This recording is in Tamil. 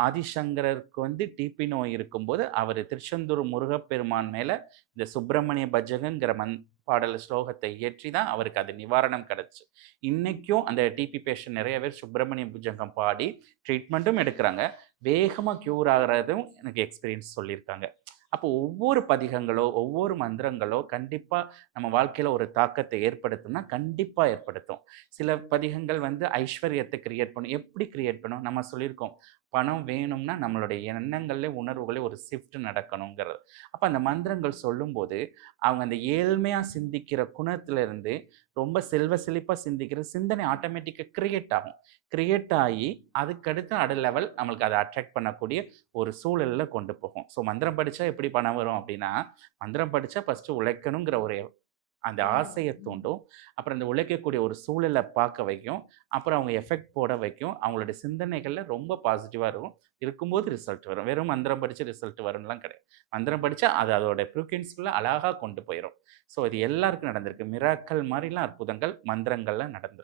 ஆதிசங்கரருக்கு டிபி நோய் இருக்கும்போது, அவரு திருச்செந்தூர் முருகப்பெருமான் மேல இந்த சுப்பிரமணிய பஜகங்கிற பாடல் ஸ்லோகத்த இயற்றி தான் அவருக்கு அது நிவாரணம் கிடைச்சுச்சு. இன்னைக்கும் அந்த டிபி பேஷண்ட் நெறைய பேர் சுப்பிரமணிய புஜங்கம் பாடி ட்ரீட்மெண்ட்டும் எடுக்குறாங்க. வேகமா க்யூர் ஆகுறதும் எனக்கு எக்ஸ்பீரியன்ஸ் சொல்லியிருக்காங்க. அப்போ ஒவ்வொரு பதிகங்களோ, ஒவ்வொரு மந்திரங்களோ கண்டிப்பா நம்ம வாழ்க்கையில ஒரு தாக்கத்த ஏற்படுத்தும்னா, கண்டிப்பா ஏற்படுத்தும். சில பதிகங்கள் ஐஸ்வர்யத்த கிரியேட் பண்ணும். எப்படி கிரியேட் பண்ணும்? நம்ம சொல்லியிருக்கோம். பணம் வேணும்னா நம்மளுடைய எண்ணங்கள்ல, உணர்வுகளே ஒரு ஷிஃப்ட் நடக்கணுங்கிறது. அப்ப அந்த மந்திரங்கள் சொல்லும்போது, அவங்க அந்த ஏழ்மையா சிந்திக்கிற குணத்திலிருந்து, ரொம்ப செல்வ செழிப்பா சிந்திக்கிற சிந்தனை ஆட்டோமேட்டிக்கா கிரியேட் ஆகும். கிரியேட் ஆயி, அதுக்கடுத்து அடுத்த லெவல் நம்மளுக்கு அத அட்ராக்ட் பண்ணக்கூடிய ஒரு சூழல்ல கொண்டு போகும். ஸோ மந்திரம் படிச்சா எப்படி பணம் வரும் அப்படின்னா, மந்திரம் படிச்சா ஃபர்ஸ்ட்டு உழைக்கணுங்கிற ஒரு அந்த ஆசைய தூண்டும். அப்புறம் அந்த உழைக்கக்கூடிய ஒரு சூழல பார்க்க வைக்கும். அப்புறம் அவங்க எஃபெக்ட் போட வைக்கும். அவங்களுடைய சிந்தனைகள்ல ரொம்ப பாசிட்டிவா இருக்கும். இருக்கும்போது ரிசல்ட் வரும். வெறும் மந்திரம் படிச்சு ரிசல்ட் வரும்லாம் கிடையாது. மந்திரம் படிச்சா அது அதோட ஃப்ரீக்வென்சிக்குள்ள அழகா கொண்டு போயிரும். ஸோ இது எல்லாருக்கும் நடந்திருக்கு. மிராக்கிள் மாரிலாம் அற்புதங்கள் மந்திரங்கள்ல நடந்திருக்கு.